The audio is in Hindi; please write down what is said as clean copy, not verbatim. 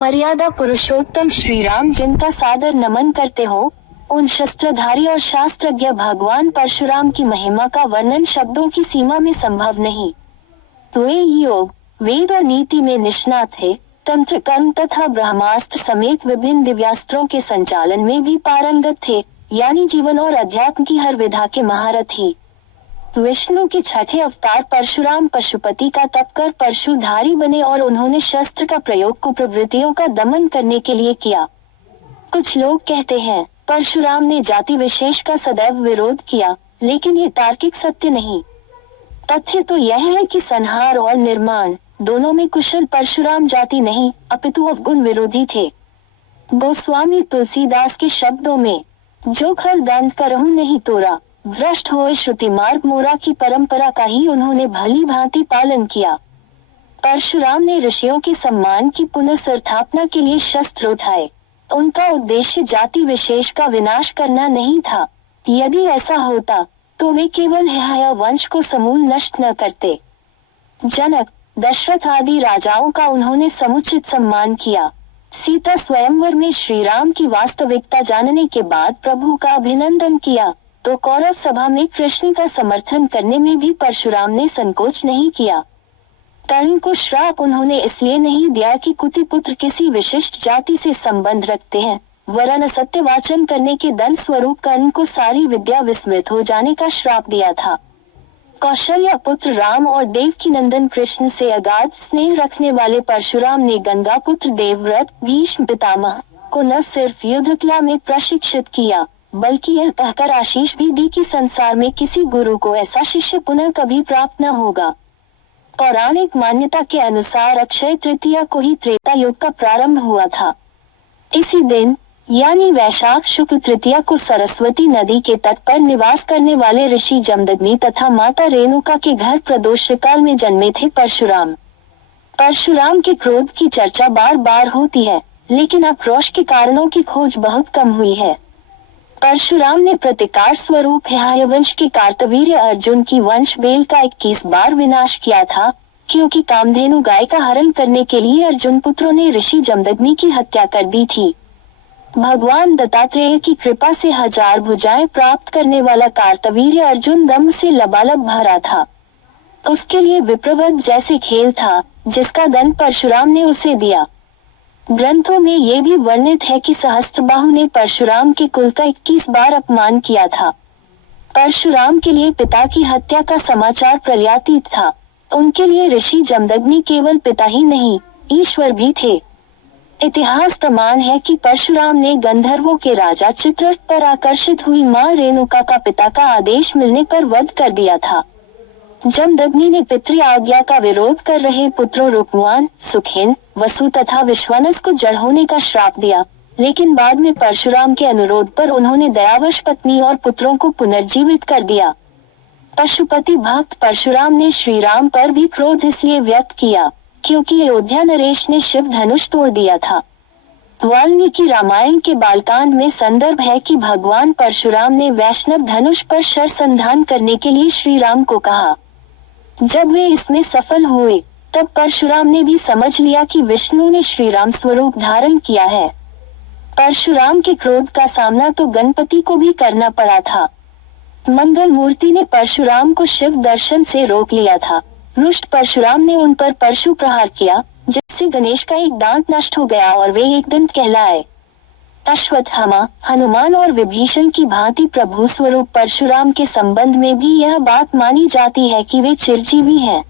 मर्यादा पुरुषोत्तम श्री राम जिनका सादर नमन करते हो, उन शस्त्रधारी और शास्त्रज्ञ भगवान परशुराम की महिमा का वर्णन शब्दों की सीमा में संभव नहीं। वे योग, वेद और नीति में निष्णात थे, तंत्र, कर्म तथा ब्रह्मास्त्र समेत विभिन्न दिव्यास्त्रों के संचालन में भी पारंगत थे, यानी जीवन और अध्यात्म की हर विधा के महारथी। विष्णु के छठे अवतार परशुराम पशुपति का तप कर परशुधारी बने और उन्होंने शस्त्र का प्रयोग कुप्रवृत्तियों का दमन करने के लिए किया। कुछ लोग कहते हैं परशुराम ने जाति विशेष का सदैव विरोध किया, लेकिन ये तार्किक सत्य नहीं। तथ्य तो यह है कि संहार और निर्माण दोनों में कुशल परशुराम जाति नहीं अपितु अवगुण विरोधी थे। गोस्वामी तुलसीदास के शब्दों में, जो खर दंड करहु नहीं तोरा, भ्रष्ट होए श्रुति मार्ग मोरा की परंपरा का ही उन्होंने भली भांति पालन किया। परशुराम ने ऋषियों के सम्मान की पुनर्स्थापना के लिए शस्त्र उठाए। उनका उद्देश्य जाति विशेष का विनाश करना नहीं था। यदि ऐसा होता तो वे केवल यह वंश को समूल नष्ट न करते। जनक, दशरथ आदि राजाओं का उन्होंने समुचित सम्मान किया। सीता स्वयंवर में श्री राम की वास्तविकता जानने के बाद प्रभु का अभिनंदन किया, तो कौरव सभा में कृष्ण का समर्थन करने में भी परशुराम ने संकोच नहीं किया। कर्ण को श्राप उन्होंने इसलिए नहीं दिया कि कुति पुत्र किसी विशिष्ट जाति से संबंध रखते हैं, वरन असत्य वाचन करने के दंड स्वरूप कर्ण को सारी विद्या विस्मृत हो जाने का श्राप दिया था। कौशल्या पुत्र राम और देवकी नंदन कृष्ण से अगाध स्नेह रखने वाले परशुराम ने गंगा पुत्र देवव्रत भीष्म पितामह को न सिर्फ युद्ध कला में प्रशिक्षित किया, बल्कि यह कहकर आशीष भी दी कि संसार में किसी गुरु को ऐसा शिष्य पुनः कभी प्राप्त न होगा। पौराणिक मान्यता के अनुसार अक्षय तृतीया को ही त्रेता युग का प्रारंभ हुआ था। इसी दिन यानी वैशाख शुक्ल तृतीया को सरस्वती नदी के तट पर निवास करने वाले ऋषि जमदग्नि तथा माता रेणुका के घर प्रदोष काल में जन्मे थे परशुराम। परशुराम के क्रोध की चर्चा बार बार होती है, लेकिन आक्रोश के कारणों की खोज बहुत कम हुई है। परशुराम ने प्रतिकार स्वरूप वंश के कार्तवीर्य अर्जुन की वंश बेल का 21 बार विनाश किया था, क्योंकि कामधेनु गाय का हरण करने के लिए अर्जुन पुत्रों ने ऋषि जमदग्नि की हत्या कर दी थी। भगवान दत्तात्रेय की कृपा से 1000 भुजाएं प्राप्त करने वाला कार्तवीर्य अर्जुन दम्भ से लबालब भरा था। उसके लिए विप्रवध जैसे खेल था, जिसका दंड परशुराम ने उसे दिया। ग्रंथों में ये भी वर्णित है कि सहस्त्रबाहु ने परशुराम के कुल का 21 बार अपमान किया था। परशुराम के लिए पिता की हत्या का समाचार प्रलयातीत था। उनके लिए ऋषि जमदग्नि केवल पिता ही नहीं, ईश्वर भी थे। इतिहास प्रमाण है कि परशुराम ने गंधर्वों के राजा चित्ररथ पर आकर्षित हुई मां रेणुका का पिता का आदेश मिलने पर वध कर दिया था। जमदग्नि ने पितृ आज्ञा का विरोध कर रहे पुत्रों रूपवान, सुखेन, वसु तथा विश्वानस को जड़ होने का श्राप दिया, लेकिन बाद में परशुराम के अनुरोध पर उन्होंने दयावश पत्नी और पुत्रों को पुनर्जीवित कर दिया। पशुपति भक्त परशुराम ने श्री राम पर भी क्रोध इसलिए व्यक्त किया क्योंकि अयोध्या नरेश ने शिव धनुष तोड़ दिया था। वाल्मीकि रामायण के बालकांड में संदर्भ है कि भगवान परशुराम ने वैष्णव धनुष पर शरसंधान करने के लिए श्री राम को कहा। जब वे इसमें सफल हुए, तब परशुराम ने भी समझ लिया कि विष्णु ने श्री राम स्वरूप धारण किया है। परशुराम के क्रोध का सामना तो गणपति को भी करना पड़ा था। मंगल मूर्ति ने परशुराम को शिव दर्शन से रोक लिया था। रुष्ट परशुराम ने उन पर परशु प्रहार किया, जिससे गणेश का एक दांत नष्ट हो गया और वे एक दंत कहलाए। अश्वत्थामा, हनुमान और विभीषण की भांति प्रभु स्वरूप परशुराम के संबंध में भी यह बात मानी जाती है कि वे चिरंजीवी हैं।